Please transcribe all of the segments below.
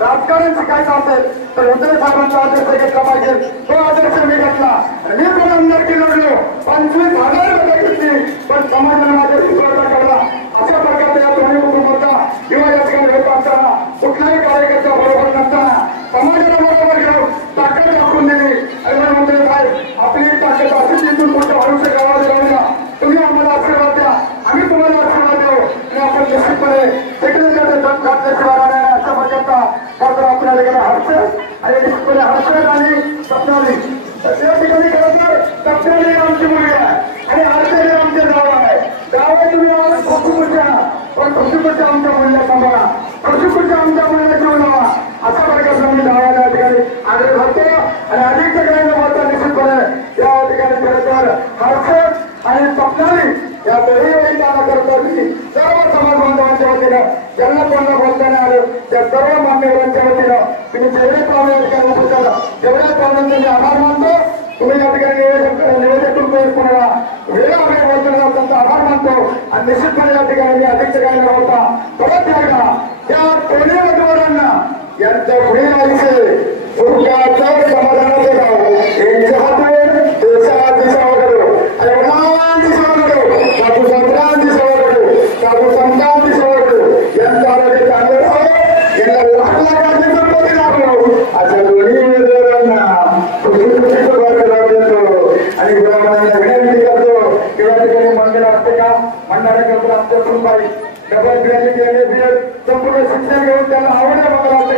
राजकारण शिकायचं असेल तर उद्धव साहेबांचा आदर्श घेतला पाहिजे. तो आदर्श मी घेतला. मी पण आमदारकी लढलो, 25,000 रुपये घेतली, पण समाजाने माझ्या विश्वासा करला. अशा प्रकारचा या दोन्ही कुटुंबाचा किंवा या ठिकाणी होत असताना कुठल्याही कार्यकर्त्या बरोबर नसताना समाजाला बरोबर घेऊन ताकद दाखवून दिली. आणि म्हणतो साहेब आपली ताकद अशीच इथून पुढच्या भविष्य गावाला जाऊया. तुम्ही आम्हाला आशीर्वाद द्या, आम्ही तुम्हाला आशीर्वाद देऊ आणि आपण निश्चितपणे सेक्रेटरीकडे दम घातल्याशिवाय राहणार अशा प्रकारचा खरं आपल्याला गेला हर्षद आणि निश्चितपणे हर्षद आणि सपनाली त्या ठिकाणी खरं तर सपनाली आमची मुलगी आहे आणि हर्षद आमचे गाव आहे. गाव तुम्ही पशुपूजा पण पशुपूजा आमच्या मुलीला सांभाळा, पशुपूजा आमच्या मुलीला घेऊन यावा अशा प्रकारचा मी गावाला या ठिकाणी आग्रह करतो. आणि अधिक सगळ्यांना बोलता निश्चितपणे या ठिकाणी खरं तर हर्षद आणि सपनाली या दोन्ही वैधाना करतात की सर्व समाज बांधवांच्या वतीनं ज्यांना कोणाला बोलताना आलं त्या सर्व मान्यवरांच्या वतीनं तुम्ही जेवढे पाहुणे या ठिकाणी उपस्थित जेवढ्या पाहुण्यांचे मी आभार मानतो. तुम्ही या ठिकाणी निवेदक कोणाला वेळ आम्ही बोलताना त्यांचा आभार मानतो. करतो आणि निश्चितपणे या ठिकाणी मी अध्यक्ष काय न होता परत एकदा या दोन्ही उमेदवारांना यांचं पुढील आयुष्य सुखाचं समाधानाचं गाव यांच्या हातून देशाची सेवा करू आणि मुलांची सेवा करू साधू संतांची सेवा करू साधू संतांची सेवा करू यांचं आरोग्य चांगलं राहावं यांना लाख लाखांची संपत्ती लाभो अशा दोन्ही उमेदवारांना आणि गुलाबांना विनंती करतो की या ठिकाणी मंडळ असते का मंडळाला करतो आमच्या सुनबाई डबल बिर्याणी केले बिर संपूर्ण शिक्षण घेऊन त्याला आवडलं मला वाटतं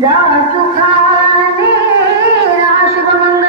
जा सुखाने राशिवमंगल